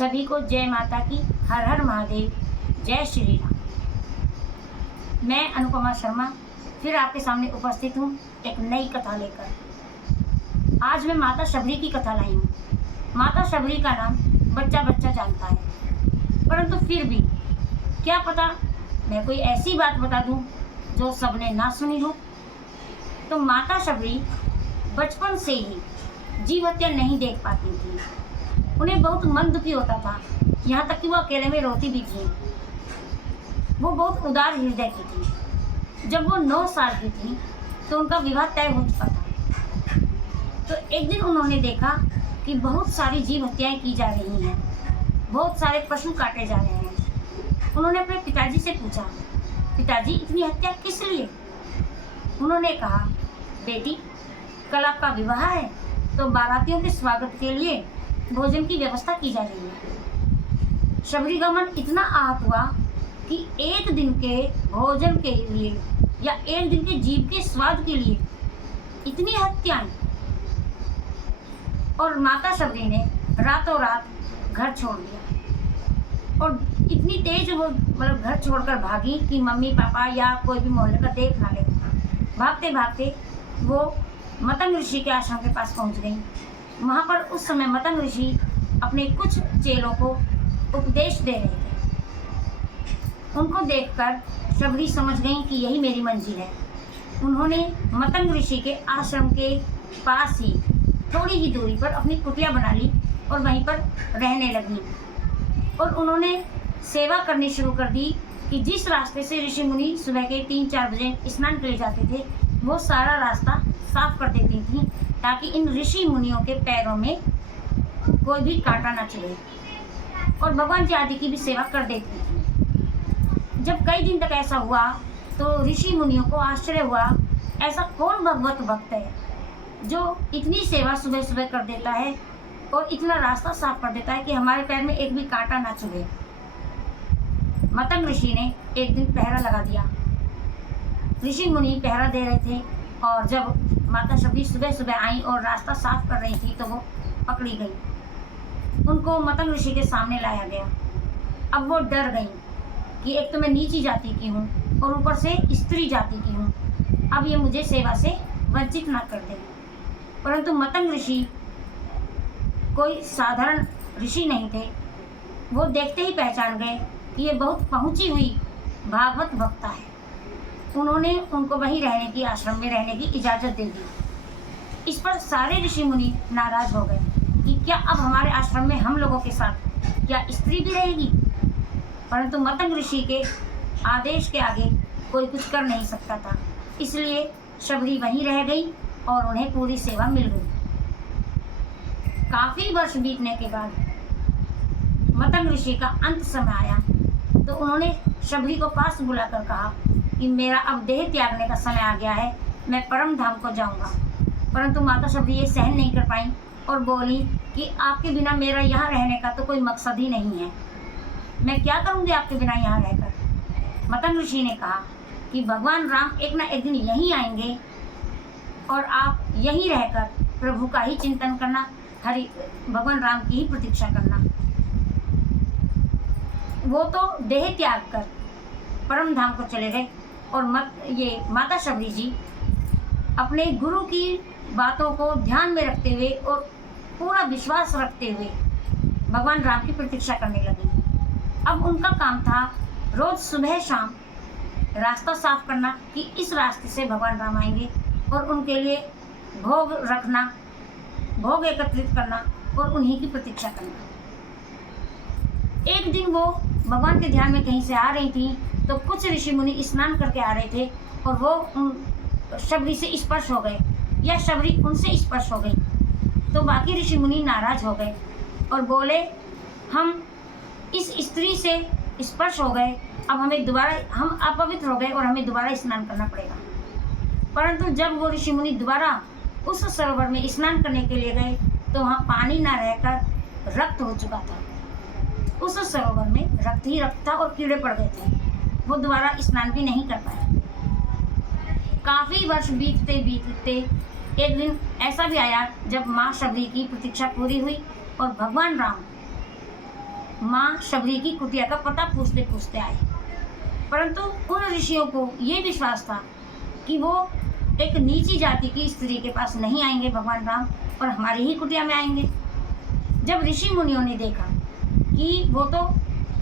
सभी को जय माता की। हर हर महादेव। जय श्री राम। मैं अनुपमा शर्मा फिर आपके सामने उपस्थित हूँ एक नई कथा लेकर। आज मैं माता शबरी की कथा लाई हूँ। माता शबरी का नाम बच्चा बच्चा जानता है, परंतु फिर भी क्या पता मैं कोई ऐसी बात बता दूँ जो सबने ना सुनी हो। तो माता शबरी बचपन से ही जीव हत्या नहीं देख पाती थी। उन्हें बहुत मन दुखी होता था, यहाँ तक कि वो अकेले में रोती भी थी। वो बहुत उदार हृदय की थी। जब वो 9 साल की थी तो उनका विवाह तय हो चुका था। तो एक दिन उन्होंने देखा कि बहुत सारी जीव हत्याएं की जा रही हैं, बहुत सारे पशु काटे जा रहे हैं। उन्होंने अपने पिताजी से पूछा, पिताजी इतनी हत्या किस लिए? उन्होंने कहा, बेटी कल आपका विवाह है तो बारातियों के स्वागत के लिए भोजन की व्यवस्था की जा रही है। शबरी का मन इतना आहत हुआ कि एक दिन के भोजन के लिए या एक दिन के जीव के स्वाद के लिए इतनी हत्याएं। और माता शबरी ने रातों रात घर छोड़ दिया और इतनी तेज वो घर छोड़कर भागी कि मम्मी पापा या कोई भी मोहल्ले का देख ना ले। भागते भागते वो मतंग ऋषि के आश्रम के पास पहुंच गई। वहाँ पर उस समय मतंग ऋषि अपने कुछ चेलों को उपदेश दे रहे थे। उनको देखकर शबरी समझ गई कि यही मेरी मंजिल है। उन्होंने मतंग ऋषि के आश्रम के पास ही थोड़ी ही दूरी पर अपनी कुटिया बना ली और वहीं पर रहने लगी। और उन्होंने सेवा करनी शुरू कर दी कि जिस रास्ते से ऋषि मुनि सुबह के 3-4 बजे स्नान के लिए जाते थे वो सारा रास्ता साफ कर देती थी, ताकि इन ऋषि मुनियों के पैरों में कोई भी कांटा न चुभे। और भगवान जी आदि की भी सेवा कर देती थी। जब कई दिन तक ऐसा हुआ तो ऋषि मुनियों को आश्चर्य हुआ, ऐसा कौन भगवत भक्त है जो इतनी सेवा सुबह सुबह कर देता है और इतना रास्ता साफ कर देता है कि हमारे पैर में एक भी कांटा ना चुभे। मतंग ऋषि ने एक दिन पहरा लगा दिया। ऋषि मुनि पहरा दे रहे थे और जब माता शबरी सुबह सुबह आई और रास्ता साफ कर रही थी तो वो पकड़ी गई। उनको मतंग ऋषि के सामने लाया गया। अब वो डर गई कि एक तो मैं नीची जाति की हूँ और ऊपर से स्त्री जाति की हूँ, अब ये मुझे सेवा से वंचित ना कर दे। परंतु मतंग ऋषि कोई साधारण ऋषि नहीं थे। वो देखते ही पहचान गए कि ये बहुत पहुँची हुई भागवत भक्ता है। उन्होंने उनको वहीं रहने की, आश्रम में रहने की इजाज़त दे दी। इस पर सारे ऋषि मुनि नाराज हो गए कि क्या अब हमारे आश्रम में हम लोगों के साथ क्या स्त्री भी रहेगी? परंतु मतंग ऋषि के आदेश के आगे कोई कुछ कर नहीं सकता था, इसलिए शबरी वहीं रह गई और उन्हें पूरी सेवा मिल गई। काफ़ी वर्ष बीतने के बाद मतंग ऋषि का अंत समय आया तो उन्होंने शबरी को पास बुलाकर कहा कि मेरा अब देह त्यागने का समय आ गया है, मैं परम धाम को जाऊंगा। परंतु माता शबरी ये सहन नहीं कर पाई और बोली कि आपके बिना मेरा यहाँ रहने का तो कोई मकसद ही नहीं है, मैं क्या करूँगी आपके बिना यहाँ रहकर। मतंग ऋषि ने कहा कि भगवान राम एक ना एक दिन यहीं आएंगे और आप यहीं रहकर प्रभु का ही चिंतन करना, भगवान राम की ही प्रतीक्षा करना। वो तो देह त्याग कर परम धाम को चले गए और माता शबरी जी अपने गुरु की बातों को ध्यान में रखते हुए और पूरा विश्वास रखते हुए भगवान राम की प्रतीक्षा करने लगी। अब उनका काम था रोज सुबह शाम रास्ता साफ करना कि इस रास्ते से भगवान राम आएंगे और उनके लिए भोग रखना, भोग एकत्रित करना और उन्हीं की प्रतीक्षा करना। एक दिन वो भगवान के ध्यान में कहीं से आ रही थी तो कुछ ऋषि मुनि स्नान करके आ रहे थे और वो शबरी से स्पर्श हो गए या शबरी उनसे स्पर्श हो गई। तो बाकी ऋषि मुनि नाराज हो गए और बोले, हम इस स्त्री से स्पर्श हो गए, अब हमें दोबारा, हम अपवित्र हो गए और हमें दोबारा स्नान करना पड़ेगा। परंतु जब वो ऋषि मुनि दोबारा उस सरोवर में स्नान करने के लिए गए तो वहाँ पानी ना रहकर रक्त हो चुका था। उस सरोवर में रक्त ही रक्त था और कीड़े पड़ गए थे। वो दोबारा स्नान भी नहीं कर पाया। काफ़ी वर्ष बीतते बीतते एक दिन ऐसा भी आया जब माँ शबरी की प्रतीक्षा पूरी हुई और भगवान राम माँ शबरी की कुटिया का पता पूछते पूछते आए, परंतु उन ऋषियों को ये विश्वास था कि वो एक नीची जाति की स्त्री के पास नहीं आएंगे भगवान राम, और हमारी ही कुटिया में आएंगे। जब ऋषि मुनियों ने देखा कि वो तो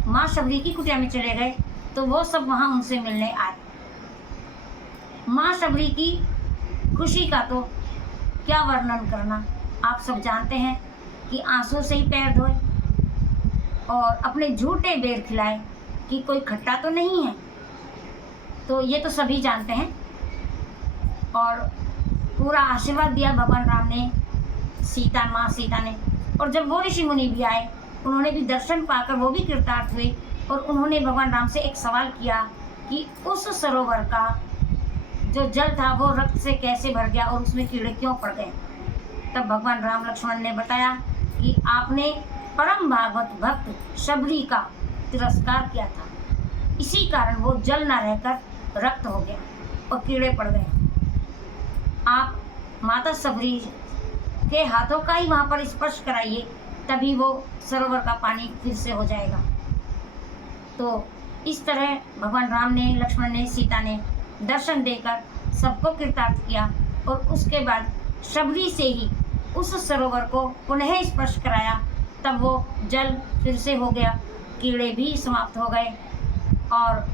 माँ शबरी की कुटिया में चले गए, तो वो सब वहाँ उनसे मिलने आए। माँ शबरी की खुशी का तो क्या वर्णन करना, आप सब जानते हैं कि आंसू से ही पैर धोए और अपने झूठे बेर खिलाए कि कोई खट्टा तो नहीं है, तो ये तो सभी जानते हैं। और पूरा आशीर्वाद दिया भगवान राम ने, माँ सीता ने। और जब वो ऋषि मुनि भी आए, उन्होंने भी दर्शन पाकर वो भी कृतार्थ हुए, और उन्होंने भगवान राम से एक सवाल किया कि उस सरोवर का जो जल था वो रक्त से कैसे भर गया और उसमें कीड़े क्यों पड़ गए। तब भगवान राम लक्ष्मण ने बताया कि आपने परम भागवत भक्त शबरी का तिरस्कार किया था, इसी कारण वो जल न रहकर रक्त हो गया और कीड़े पड़ गए। आप माता शबरी के हाथों का ही वहाँ पर स्पर्श कराइए, तभी वो सरोवर का पानी फिर से हो जाएगा। तो इस तरह भगवान राम ने, लक्ष्मण ने, सीता ने दर्शन देकर सबको कृतार्थ किया, और उसके बाद शबरी से ही उस सरोवर को पुनः स्पर्श कराया, तब वो जल फिर से हो गया, कीड़े भी समाप्त हो गए, और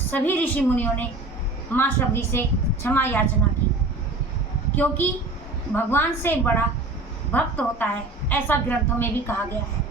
सभी ऋषि मुनियों ने माँ शबरी से क्षमा याचना की, क्योंकि भगवान से बड़ा भक्त होता है, ऐसा ग्रंथों में भी कहा गया है।